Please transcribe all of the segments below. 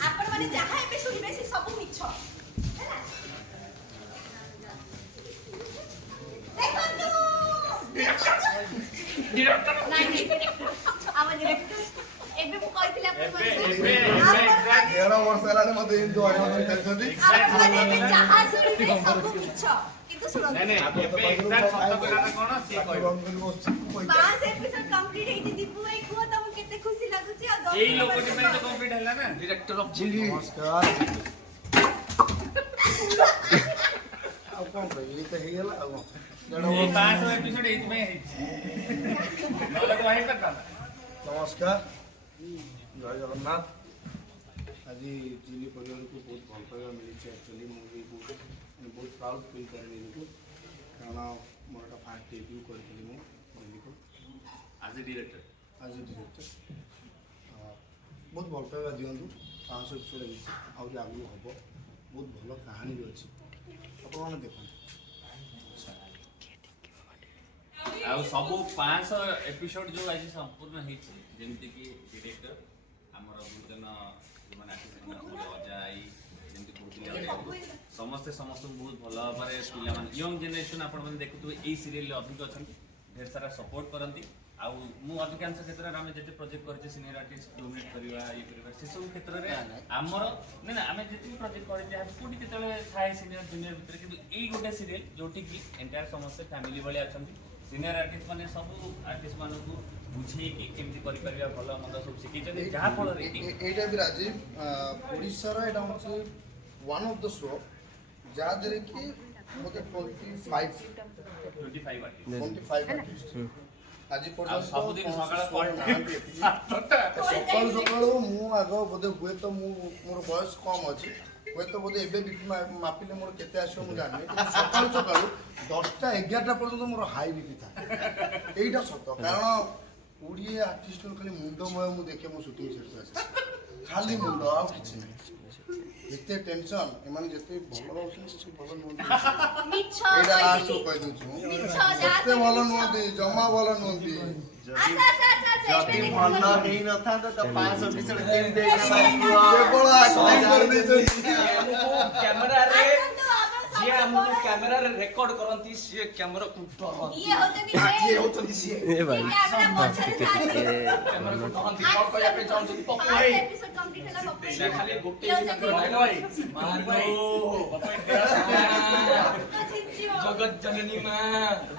आपण माने जहा एबे सुनिबे से सब मिछ हैला देखंतु डायरेक्टर नहीं आवा डायरेक्टर एबे मु कहितले आपण माने एबे 11 वर्ष हेलाने मते इन दुआरे मते करछथि आपण माने जहा सुनिबे सब मिछ किंतु सुनो नहीं नहीं एबे एग्जैक्ट शब्द कहना कोन से कहबो 5 एपिसोड कंप्लीट हेति दीपू भाई को त मु केते खुशी लागुची आ 10 एई लोक के तो कंप्लीट हला ना डायरेक्टर ऑफ झिली नमस्कार आ कोन भाई त हे गेला आ ये 5 एपिसोड एत में है नले को है करता नमस्कार जय जगन्नाथ आज झिली परिवार को बहुत भल पाइबा मिली एक्चुअली मूवी को बहुत प्राउड फील कर रही कारण मोर फास्ट डेब्यू करथिली मु मूवी को एज ए डायरेक्टर बहुत भल पाइबा दियंतु 500 एपिसोड है आउरी आगु हबो बहुत भल कहानी भी अछि अपन माने देखो आ सब 500 एपिसोड जो आज संपूर्ण हेछि जेमति कि डायरेक्टर हमर भूतन माने आर्टिस्ट अजा आई जेमति कहथिले समस्ते समस्त बहुत भल भाव पिला यंग जेनेरेशन आपण मैंने देखु ये सीरियल अधिक अच्छा ढेर सारा सपोर्ट करती मु अधिकांश क्षेत्र में जिते प्रोजेक्ट करछे सीनियर आर्टिस्ट डोमिनेट करवा ये करवा से सब क्षेत्र में आमर नहीं ना आम जिते प्रोजेक्ट करछे कोटी केतले थाए सीनियर जूनियर भितर कि एई गोटे सीरियल जोटी कि एंटायर समस्त फैमिली वाले अछंती सीनियर आर्टिस्ट माने सब आर्टिस्ट मानू बुझे कि केमती करि परिया भलो मंद सब सिखि जने जहा फल रे एटा भी राजीव ओडिसा रो एटा होचे वन ऑफ द शो जादरे कि मोते 25 आर्टिस्ट आज पर्यंत सब दिन सकाळ सकाळ सकाळ मु आगो बोधे हुए तो मोर बयस कम अछि हुए तो बोधे एबे बीपी मापिले मोर केते आसो मु जानि सकाळ सकाळ 10टा 11टा पर्यंत मोर हाई बीपी था एइटा सत कारण ओडिया आर्टिस्ट खाली मुंडमय मु देखे मु शूटिंग सेट आसे खाली मुंड आ किछि नै एते टेंशन एमान जते भलो होउछ से भलो नोंदी मिछ एडा आसो कहि दउछु जते भलो नोंदी जमा भलो नोंदी जति भल नै न था त 500 एपिसोड केम दे केवल एक्टिंग कर दे कैमरा रे जे हमको कैमरा रे रिकॉर्ड करंती से कैमरा को डर ये होतनी से ए भाई कैमरा को डरंती कॉल कया पे जाउँ छी पप्पई एपिसोड कंप्लीट होला पप्पई से खाली गोटे भाई मार भाई जगत जननी मां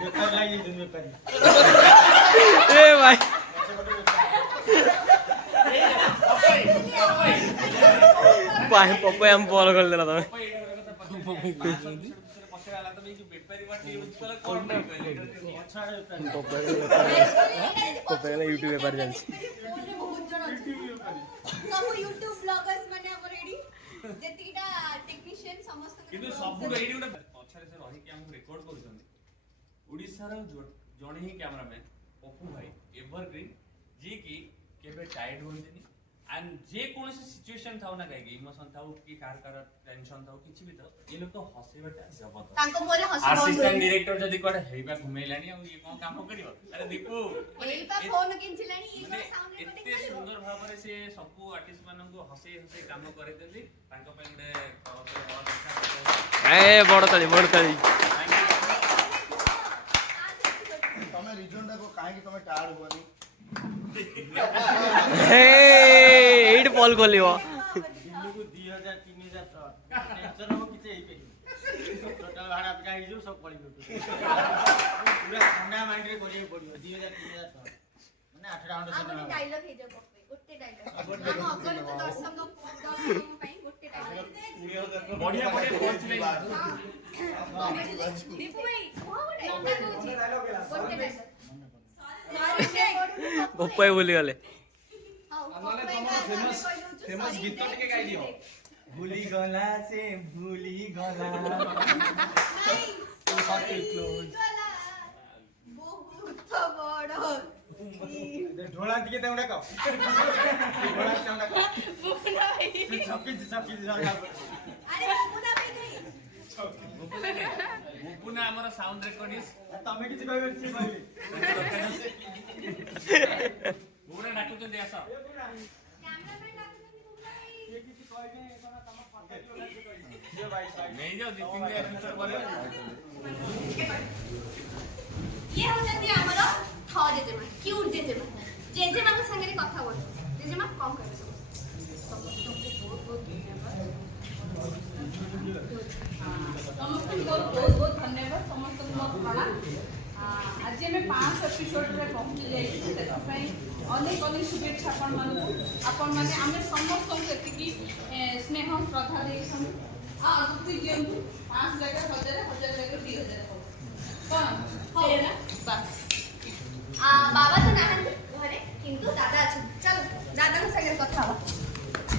बेकार लागि दिन बेकार ए भाई पाए पप्पा हम बॉल कर लेना तमे यूट्यूब पर जान सब यूट्यूब ब्लॉगर्स माने हमर रेडी जेतिटा टेक्नीशियन समस्त किंतु सब रेडी उडा पछरे से रही के हम रिकॉर्ड करूछन ओडिसा रो जणे ही कैमरामैन पप्पू भाई एवरग्रीन जे की केबे टाइड होंदिनी एंड जे कोनसे सिचुएशन थाउ ना काई इमोशन थाउ कि कार टेंशन थाउ किछि भी थाउ ये लोग तो हसेबटा जबरदस्त तांको मोरे हसी असिस्टेंट डायरेक्टर जदी कोड हेबा घुमेलानी आ ये कोन काम करिवो अरे दीपू एइपा फोन किनछिलानी ये साउंड रे एते सुंदर भाबरे से सब आर्टिस्ट मानन को हसे हसे काम करे देली तांको पे गुडे ए बड़ ताली तमे रिजन को काहे कि तमे टायर होनी हे एट बॉल खोलियो दिल्ली को 2000 3000 टेंशन हो किते हे पे टोटल भाड़ा पे जाई जो सब पड़ी पूरा ठंडा माइंड रे करिए पड़ियो 2000 3000 माने 8 राउंड से ना डायलॉग हे जो गोटे डायलॉग हम अगर तो दर्शक पई गोटे डायलॉग बढ़िया पहुंच ले दीपू भाई गोटे डायलॉग पप्पा बोली गले नले तमरो फेमस गीत टिके गाई दियो भूली गला से भूली गला नहीं तो साथी क्लोज बहुत बड़ ढोला टिके तेउडा को ढोला तेउडा को बुना भाई सबकी अरे बुना भाई नहीं मुपुना हमर साउंड रिकॉर्डिस्ट तमे किछि कहबे छी कहबे दी 3 एपिसोड पर ये होचंती हमरो थ जेजेमा क्यूट जेजेमा जेजेमा के संगे कथा बोल जेजेमा कम कर समस्त बहुत बहुत धन्यवाद समस्त को प्रणाम आज आम 5 एपिसोड रे पहुंची जाई अनेक अनेक शुभेच्छा आपण मैंने आम समस्त से स्नेह श्रद्धा दे दिंतु 5 जगह 1000 1000 जगह 2000 कौन ना बस बाबा तो ना घरे किंतु दादा अच्छा चल दादा को संगे कथा हो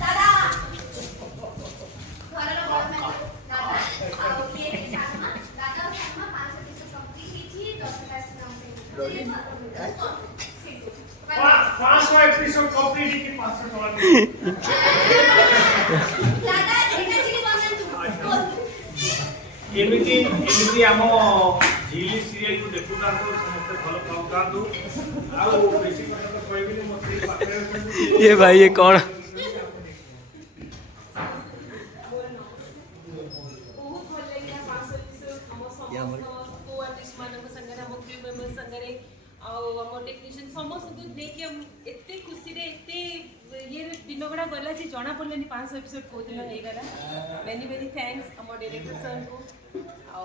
दादा घर रो बड़ में दादा आ ये चामा दादा चामा 5 एपिसोड कंप्लीट कीची 10 क्लास नाम पाँच एपिसोड कंप्लीट की 500 डॉलर दादा एटा चिनी बनन तू एमिति आम झिली सीरियल को देखु तांतो समस्त भलो काम तांतो आ बेसी কথা तो कहबिनी मते पाखरे ये भाई ये कौन बहुत भल लगिला 5 एपिसोड हम समस्त को आर्टिस्ट मानक संगे हम क्रू मेंबर्स संगे हम टेक्नीशियन समस्त को देखि हम एते खुशी रे एते ये दिन गुड़ा गला जे जना पड़लेनी 5 एपिसोड को दिन हे गला मेनी थैंक्स हम डायरेक्टर सर को आ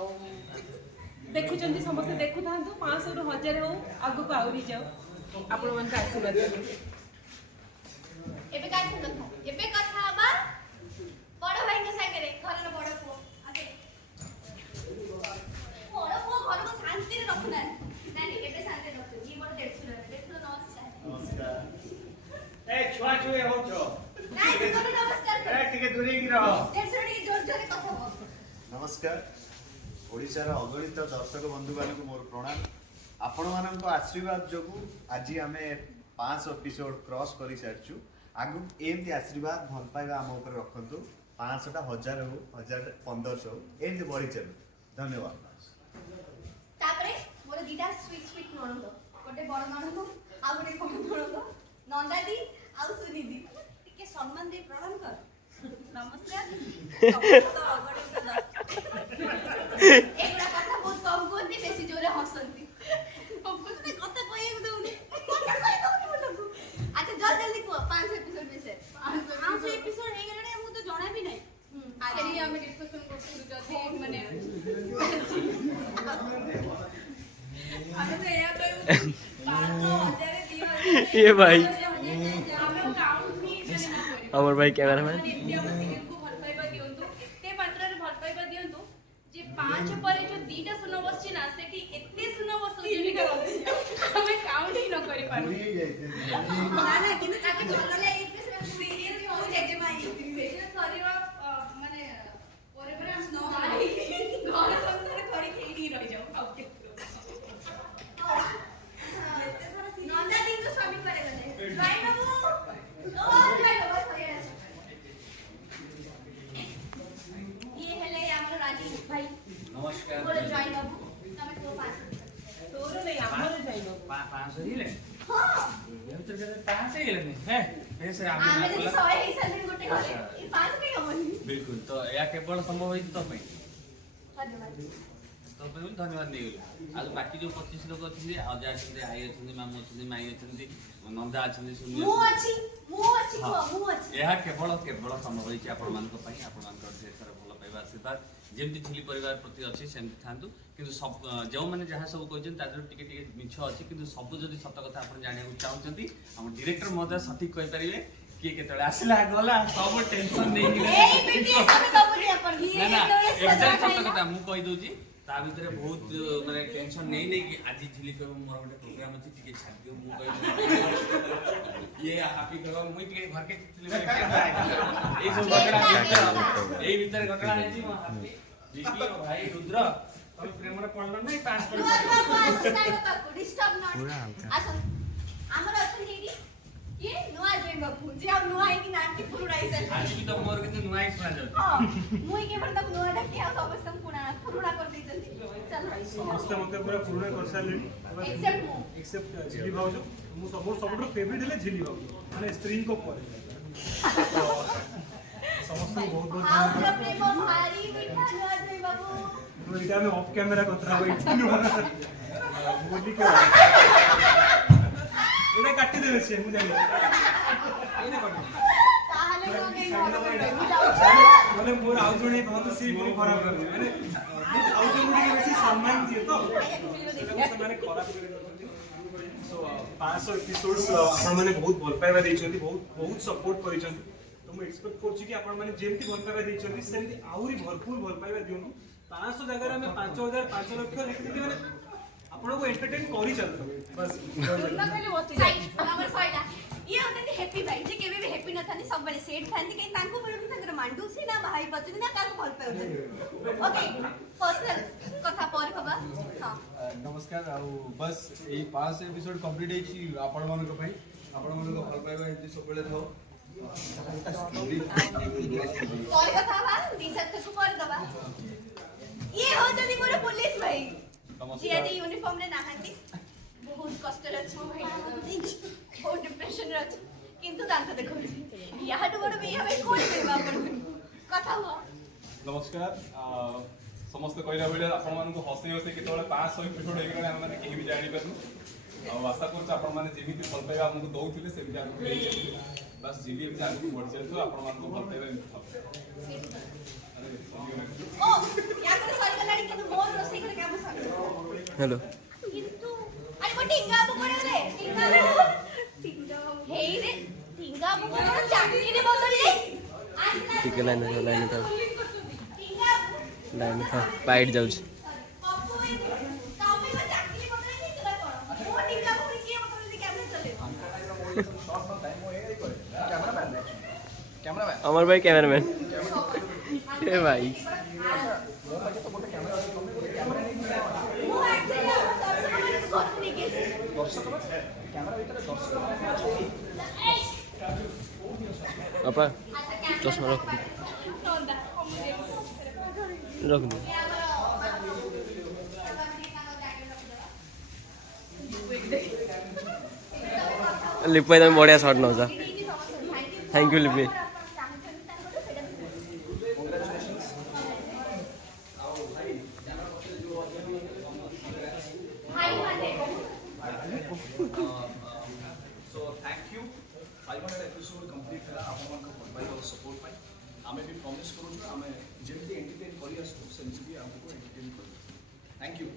देखुचंती समस्त देखु थांतु 500 रु 1000 हो आगु को आउरी जाओ आपण मन का आशीर्वाद एबे कथा बा बड़ भाई के संगे रे घर रो बड़ को आसे बड़ को घर को शांति रे रखना नानी एबे शांति रखो ये बड़ देखो नमस्कार ए छुआ छुए हो छो नाइ तो नमस्कार ए टिके दूरी की रहो देखो रे जोर जोर कथा हो नमस्कार ओडिशार अगणित दर्शक बंधु मानक मोर प्रणाम आपण मानक आशीर्वाद जोगु आज आमे 5 एपिसोड क्रॉस करि सारछु आगु एमती आशीर्वाद भल पाइबा हम ऊपर रखंतु 500 टा 1000 हो 1000 1500 एमती बढ़ी चलु धन्यवाद तापरे मोर दीदा स्वीट नणंद गोटे बड़ नणंद आ गोटे कम नणंद नंदादी आ सुनीदी टिके सम्मान दे प्रणाम कर नमस्कार समस्त अगणित एगुड़ा कथा बहुत कम कोती बेसी जोरे हसंती बोलते कथा कहिए दउनी कथा कहि दउनी बोलू अच्छा जल्दी को 5 एपिसोड विषय 5 एपिसोड हे गेलने हमहु तो जणा भी नै आज ही हम डिस्कशन करछु जदी माने अरे तो या तो 500 2000 ये भाई हम काउंट नहीं करे अमर भाई कैमरा मैन को भल पाइबा दियंतु एते मात्रा रे भल पाइबा दियंतु जे 5 पर जो दीटा सुनो बसछि ना सेठी एते सुनो बसु जेनिटा हमें काउंट ही न करि पारु ना ना किंतु ताके चलले एते सीरियल हो जेजे माई सीरियल शरीर माने परे परे हम न घर संसार करी खेली रहि जाऊ अब के नंदा दिन तो स्वामी करे गले भाई बाबू ओ भाई बाबू सरिया ये हेले हमर रानी भाई नमस्कार बोले जॉइन बाबू तमे को पास तोर नहीं हमर जाइनो 500 हिले हां ये तो जगह 500 हिले नहीं है ऐसे आमे आमे तो सवाई ही सल्ले गोटे घरे ई पास के हमनी बिल्कुल तो या केवल संभव होई तो पई धन्यवाद तो बिल्कुल धन्यवाद नहीं आज बाकी जो 25 लोग अछि अजा अछि आई अछि मामू अछि माई अछि नंदा अछि सुनि मु अछि यह केवल संभव होई आपण मान को पई आपण मान को से तर भलो पाइबा आशीर्वाद जेमति झिली परिवार प्रति अछि सेमति थांतु किंतु सब जो माने जहा सब कहजन ताजर टिके टिके मिछ अछि किंतु सब जदी सत कथा आपण जाने को चाहउचंती हम डायरेक्टर महोदय सठिक कहि परिबे किए केतळे आसिला गला सब टेंशन नै कि ए बेटी सब कबुली अपन ना ना एग्जैक्ट सत कथा मु कहि दोजी ता भितरे बहुत माने टेंशन नै नै कि आज झिली को मोर गोटे प्रोग्राम अछि टिके छाड़ दियो मु कहि ये हैप्पी करो मुई टिके घर के चितले ए सब घटना ए भीतर घटना अछि म हैप्पी जीती भाई रुद्र तुम प्रेम रे पड़लो नै पास कर डिस्टर्ब नॉट अच्छा हमर अछि हेडी ये नुआ जेम बाबू जे हम नुआ है कि नाम की पुराई से आज भी तो मोर के नुआई सुना जाउ हां मुई के मतलब नुआ डकी आ सब सब पुरा कर देतंती चल भाई समस्त मते पूरा पूर्ण कर सारली एक्सेप्ट झिली भाउजो मु सब फेवरेट हेले झिली भाउजो माने स्त्री को परे ସମସ୍ତଙ୍କୁ ବହୁତ ବହୁତ ଆଉ ଧନ୍ୟବାଦ। ପ୍ରେମ ଭାରି ମିଠା ଜୟ ବାବୁ। ଏଇଟା ଆମେ ଅଫ୍ କ୍ୟାମେରା କଥା ହବା ଏଇଠି ଏଇଟା କାଟିଦେବେ ସେ ମୁଁ ଜାଣିଛି ତାହେଲେ କଣ କେହି ଘର କରିବେ? ମୁଁ ଯାଉଛି। ମାନେ ମୋର ଆଉ ଜଣେ ଭାବନ୍ତୁ ସିଏ ପୁଣି ଖରାପ କରିବେ ମାନେ ଆଉ ଜଣଙ୍କୁ ଟିକେ ବେଶୀ ସମ୍ମାନ ଦିଏ ତ ସେଟାକୁ ସେମାନେ ଖରାପ କରିଦେଉଛନ୍ତି। ସୋ 500 ଏପିସୋଡ୍ସ ଆପଣମାନେ ବହୁତ ଭଲ ପାଇବା ଦେଇଛନ୍ତି, ବହୁତ ସପୋର୍ଟ କରିଛନ୍ତି। ତ ମୁଁ ଏକ୍ସପେକ୍ଟ କରୁଛି କି ଆପଣମାନେ ଯେମିତି ଭଲ ପାଇବା ଦେଇଛନ୍ତି ସେମିତି ଆହୁରି ଭରପୁର ଭଲ ପାଇବା ଦିଅନ୍ତୁ। 500 ଜାଗାରେ ଆମେ 5000 5 ଲକ୍ଷ ଲେଖିକି ମାନେ ଆପଣଙ୍କୁ ଏଣ୍ଟରଟେନ୍ କରି ଚାଲନ୍ତୁ ବାସ୍। ଆମର ସଇଲା। ଇଏ ହଉଛନ୍ତି ହେପି ଭାଇ ଯେ କେବେ ବି ହେପି ନଥାନ୍ତି, ସବୁବେଳେ ସେଟ୍ ଥାନ୍ତି। କାହିଁ ତାଙ୍କୁ ମିଳୁନି ତାଙ୍କର ମାଣ୍ଡୁସି ନା ଭାଇ ପାଉଛନ୍ତି ନା କାହାକୁ ଭଲ ପାଉଛନ୍ତି। ଓକେ ପର୍ସନାଲ କଥା ପରେ ହବା। ହଁ ନମସ୍କାର। ଆଉ ବସ୍ ଏଇ 500 ଏପିସୋଡ୍ କମ୍ପ୍ଲିଟ୍ ହେଇଛି ଆପଣମାନଙ୍କ ପାଇଁ। ଆପଣମାନଙ୍କ ଭଲ ପାଇବା ଏମିତି ସବୁବେଳେ ଥାଉ। ପରେ କଥା ହବା, ଦିଶାକୁ ପରେ ଦବା। ଇଏ ହଉଛନ୍ତି ମୋର ପୁଲିସ ଭାଇ ଯିଏ ଆଜି ୟୁନିଫର୍ମ ରେ ନାହାନ୍ତି। ବହୁତ କଷ୍ଟରେ ଅଛି ମୋ ଭାଇ, ବହୁତ ଡିପ୍ରେସନରେ ଅଛି କିନ୍ତୁ ଦାନ୍ତ ଦେଖଉଛି। ୟାଠୁ ବଡ଼ ଇଏ ଭାଇ କୋଉଠି ମିଳିବ ଆପଣଙ୍କୁ? କଥା ହୁଅ। ନମସ୍କାର। ସମସ୍ତେ କହିଲା ଭଳିଆ ଆପଣମାନଙ୍କୁ ହସେଇ ହସେଇ କେତେବେଳେ 500 ଏପିସୋଡ୍ ହେଇଗଲାଣି ଆମେମାନେ କେହି ବି ଜାଣିପାରୁନୁ। ଆଉ ଆଶା କରୁଛୁ ଆପଣମାନେ ଯେମିତି ଭଲ ପାଇବା ଆମକୁ ଦଉଥିଲେ ସେମିତି ଆମକୁ ଦେଇଛନ୍ତି। ବାସ୍ ଝିଲି ଏମିତି ଆଗକୁ ବଢ଼ି ଚାଲିଥିବ, ଆପଣମାନଙ୍କୁ ଭଲ ପାଇବା ଏମିତି ଥାଉ। हेलो କିନ୍ତୁ ଆରେ ମୋ ଟିଙ୍ଗା ବାବୁ କୁଆଡ଼େ ଗଲେ? ହେଇ ରେ ଟିଙ୍ଗା ବାବୁ କଣ ଚାକିରି ବଦଳି ଯାଇଛି? ठीक है लाइन था ଟିଙ୍ଗା लाइन था पाइट जाऊँ ବାବୁ ତମେ କଣ ଚାକିରି ବଦଳି ଯାଇଛି ନା କଣ? ମୋ ଟିଙ୍ଗା ବାବୁ କିଏ ବଦଳି କ୍ୟାମେରା ଚଲେଇବ? अमर भाई कैमरामैन ए भाई ମୁଁ actually ଆମ ଦର୍ଶକମାନଙ୍କୁ ଘରକୁ ନେଇକି ଆସିଛି। अपा चश्मा रख रख दे लिप में बढ़िया शॉट नौजा थैंक यू लिपी so thank you 500 episode complete है आपको मोबाइल और सपोर्ट पाई आमे भी प्रॉमिस करूँ आमे जेमती एंटरटेन करी आसू सेमती भी आपको एंटरटेन करूँ। Thank you.